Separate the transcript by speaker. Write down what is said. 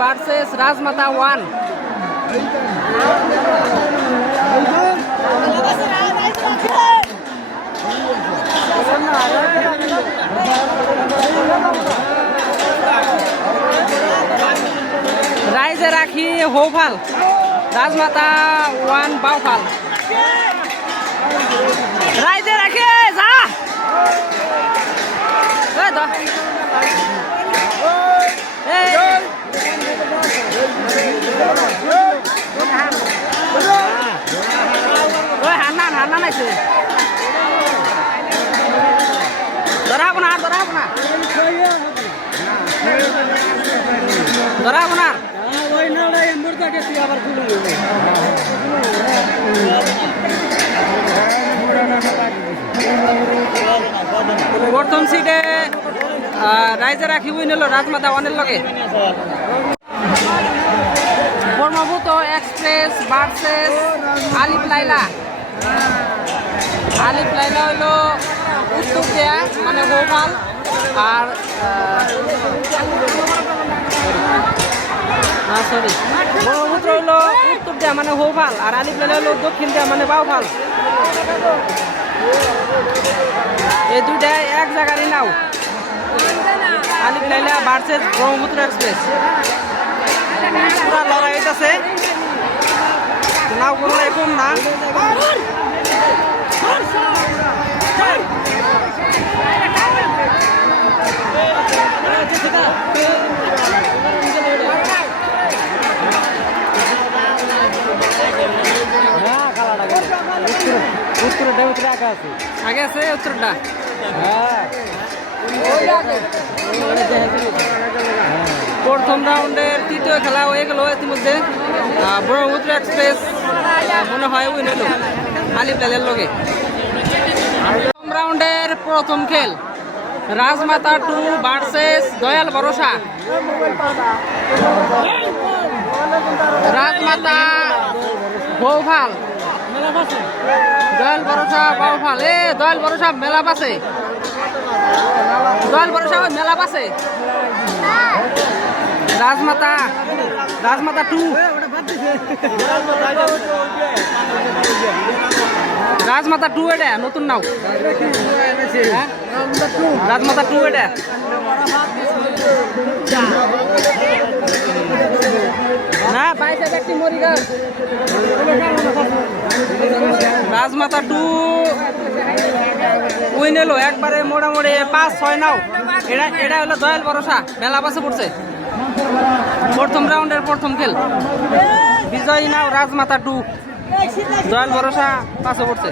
Speaker 1: Versus রাজমাতা one রাইজে রাখি হৌফাল রাজমাতা one Bauphal রাইজে রাখি যা। আছে ধরা হব না আর ধরা হব না। ধরা হব না। প্রথম সিটে রাইজে রাখি নিল রাজমাতা ওয়ানের লগে। ব্রহ্মপুত্র এক্সপ্রেস ভার্সেস আলিফ লাইলা। আলিফ লাইলা হইল উত্তর দেয়া মানে গোপাল, আর সরি ব্রহ্মপুত্র হইল উত্তর দেয়া মানে হোফাল আর আলিফ লাইলা হইল দক্ষিণ দেয়া মানে বাউফাল। এই দুইটাই এক জায়গারই নাও। আলিফ লাইলা ভার্সেস ব্রহ্মপুত্র এক্সপ্রেস। পুরা আছে নাও কোনো এরকম না
Speaker 2: উত্তরটা উত্তরে একা আছে
Speaker 1: আগে আছে উত্তরটা
Speaker 2: হ্যাঁ
Speaker 1: প্রথম রাউন্ডের তৃতীয় খেলা হয়ে গেল ইতিমধ্যে। ব্রহ্মপুত্র এক্সপ্রেস মনে হয় উইন হলো আলিফ লালের লগে। প্রথম রাউন্ডের প্রথম খেল, রাজমাতা টু ভার্সেস দয়াল ভরসা। রাজমাতা বৌফাল দয়াল ভরসা বাউফাল এ, দয়াল ভরসা মেলা পাশে। ভরসা ওই মেলা পাশে রাজমাতা রাজমাতা টু। রাজমাতা টু এটা, নতুন নাও। হ্যাঁ? রাজমাতা টু এটা। না, বাইশে ব্যক্তি মরি গেল রাজমাতা টু উইন এলো, একবারে মোটামুটি পাঁচ, ছয় নাও। এটা এটা হলো দয়াল ভরসা, মেলা পাশে পড়ছে। প্রথম রাউন্ডের প্রথম খেল। বিজয়ী নাও রাজমাতা টু। দয়াল ভরসা পাশে পড়ছে।